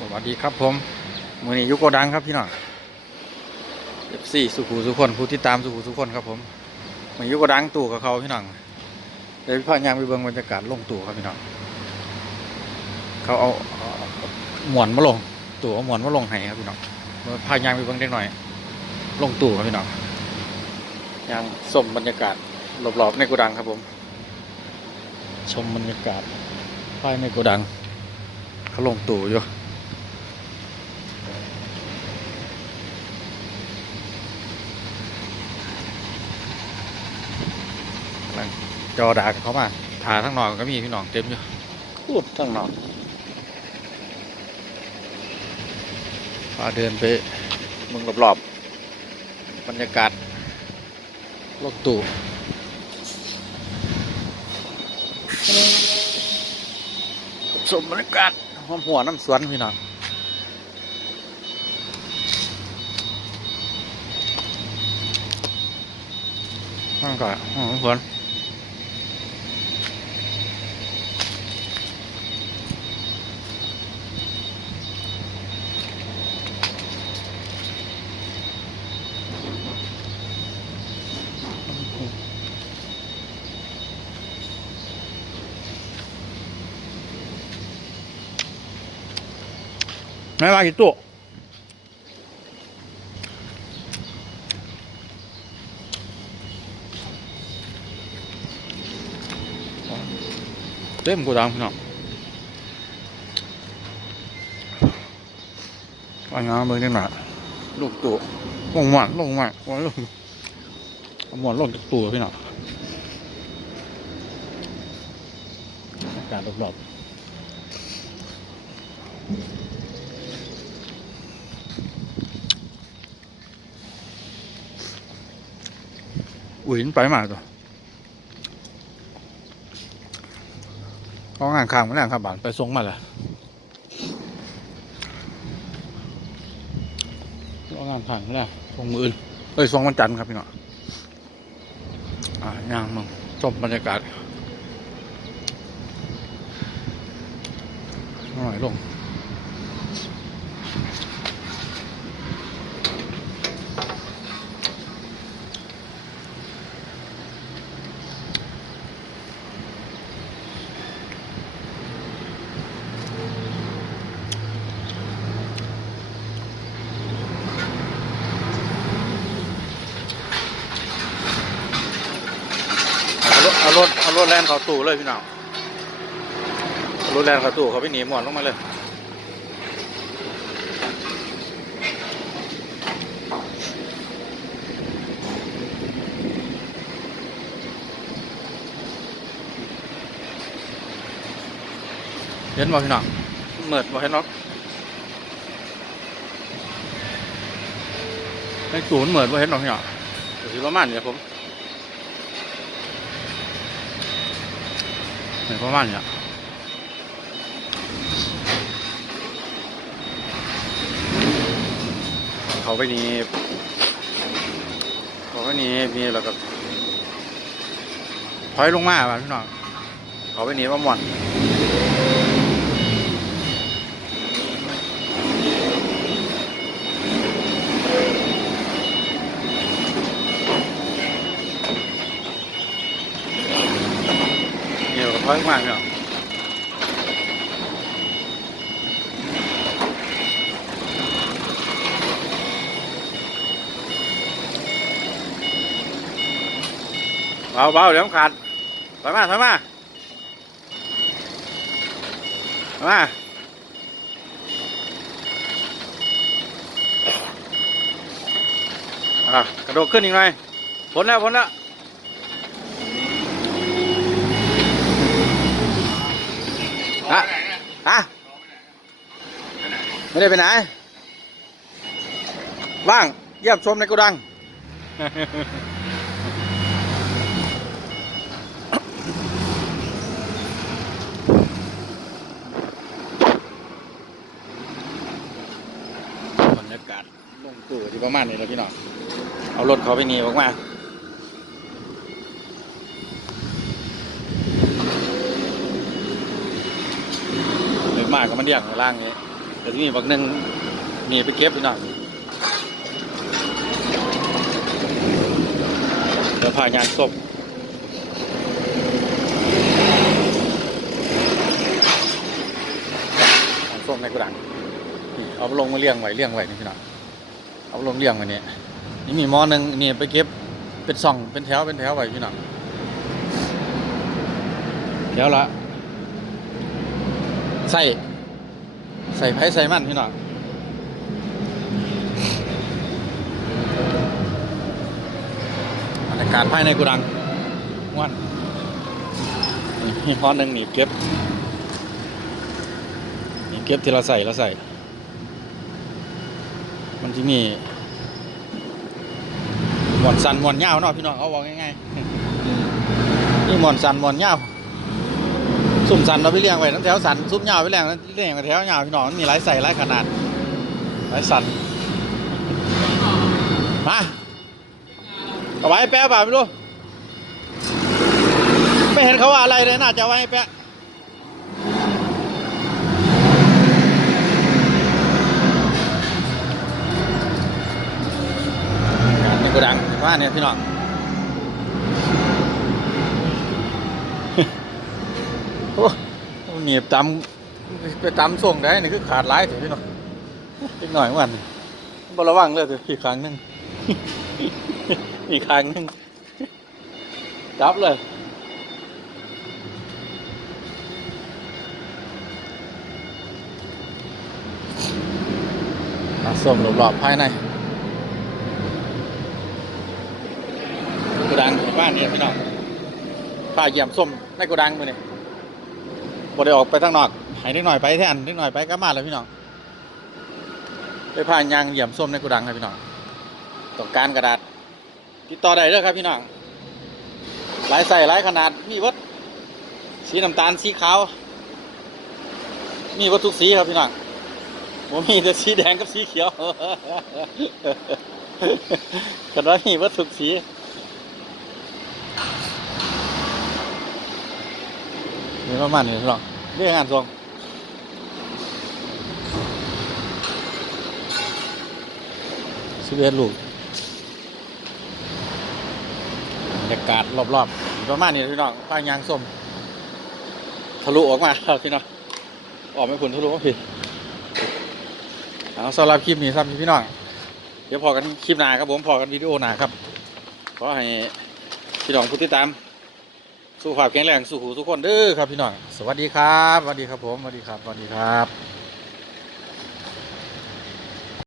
สวัสดีครับผมมือนี้ยุโกดังครับพี่น้องเอฟซีสุขุสุคนผู้ที่ตามสุขุสุคนครับผมมือนยุโกดังตู่กับเขาพี่น้องเดี๋ยวพี่พ่อยางไปเบิ่งบรรยากาศลงตู่ครับพี่น้องเขาเอาหมวนมาลงตู่เอาหมวนมาลงให้ครับพี่น้องพายางไปเบิ่งได้หน่อย ลงตู่ครับพี่น้องยางชมบรรยากาศรอบๆในโกดังครับผม ชมบรรยากาศภายในโกดังเขาลงตู่อยู่กำลัง จอดากับเขามาถ่ายทั้งนอกก็มีพี่น้องเต็มอยู่พูดทั้งนอกพาเดินไปเมึงรอบๆบรรยากาศลงตู่สมบรรยากาศหอมหัวน้ำสวนพี่น้องนั่นก่อนหอมสว ไม่มากี่ตัวเต็มกูดังพี่น้องว่ายน้ำเบิ่งจังหน่อยลูกตัวลงหวานลงหวานวันลงเอานลงจากตัวพี่น้องอากาศรอบๆ หมันไปมาตัวเขางานข้างมาแล้วครับบานไปส่งมาแล้วเขางานข้างมาแล้วส่งมืออื่นเอ้ยส่งวันจันทร์ครับพี่น้องอ่าย่างมึงชมบรรยากาศหน่อยลง เอา รถเอารถเอรถแลนเขาตู้เลยพี่น้องรถแลนเขาตู้เขาไปหนีหมอนลงมาเลยเห็นบ่พี่น้องเหมิดบ่เห็นหรอกในตู้มันเหมิดบ่เห็นหรอกพี่น้องเดี๋ยวสิประมาณนี้ครับผม เหมือนประมาณเนี้ยเขาไปนี้เขาไปนี้มีแล้วก็ถอยลงมาบ้านพี่น้องเขาไปนี้ว่าหม่อนนี่เราก็ ถอยมาพี่น้องเบาเบาเดี๋ยวมันขาดถอยมาถอยมาถอยมาอะกระโดดขึ้นอีกหน่อยพ้นแล้วพ้นแล้วฮะ ฮะไม่ได้ไปไหน ว่าง เยี่ยมชมในโกดัง บรรยากาศลงตู่ที่ประมาณนี้แล้วพี่น้อง เอารถเขาไปหนีออกมา มากก็มันเดี่ยงในล่างนี้ก็จะมีบักหนึ่งมีไปเก็บพี่น้องเดี๋ยวพายางศพยางศพในกระดังเอาลงมาเลี้ยงไว้เลี้ยงไว้นี่พี่น้องเอาลงเลี้ยงไว้นี่นี่มีหม้อหนึ่งนี่ไปเก็บเป็นซองเป็นแถวเป็นแถวไว้พี่น้องแถวละ ใส่ ใส่ไผ่ใส่มันพี่น้องบรรยากาศภายในกูดังม่วนนี่มีพอหนึ่งหนีเก็บหนีเก็บที่เราใส่เราใส่ มันที่มีหมวนสันหมวนยาวเนาะพี่น้องเอาบอกง่ายๆนี่หมวนสันหมวนยา สุ่มสันเราไปเลี้ยงไว้ทั้งแถวสันซุ้มยาวไปเลี้ยงเลี้ยงแถวยาวพี่น้องมันมีหลายใส่หลายขนาดหลายสันมาเอาไว้แปะเปล่าไม่รู้ไม่เห็นเขาว่าอะไรเลยน่าจะเอาไว้แปะงานในโกดังว่าเนี่ยพี่น้อง โอ้มัน หนีบตำไปตำส่งได้นี่คือขาดหลายถึงพี่น้องอีกหน่อยวันบระวังเลยอีกครั้งหนึงอีกครั้งหนึงจับเลยอะส้มรอบๆภายในกระดังบ้านเนี่ยพี่น้องผ้าเยี่ยมส้มในกระดังมือนี่ บ่ได้ออกไปทางนอกให้นิดหน่อยไปแทนนิดหน่อยไปกลับมาแล้วพี่น้องไปผ่านยางเหยี่ยมส้มในกูดังครับพี่น้องต้องการกระดาษติดต่อได้เลยครับพี่น้องหลายใส่หลายขนาดมีวัดสีน้ำตาลสีขาวมีวัดทุกสีครับพี่น้องผมมีแต่สีแดงกับสีเขียวกันว่ามีวัดทุกสี นี่ประมาณนี้หรอกเรียกงานทรงสิบเอ็ดลูกบรรยากาศรอบๆประมาณนี้พี่น้องพางยางส้มทะลุออกมาครับพี่น้องออกไม่ผลทะลุก็ผิดเอาสำหรับคลิปนี้ครับพี่น้องเดี๋ยวพอกันคลิปหน้าครับผมพอกันวิดีโอหน้าครับขอให้พี่น้องผู้ติดตาม สุขภาพแข็งแรงสุขุทุกคนเด้อครับพี่น้อง สวัสดีครับ สวัสดีครับผม สวัสดีครับ สวัสดีครับ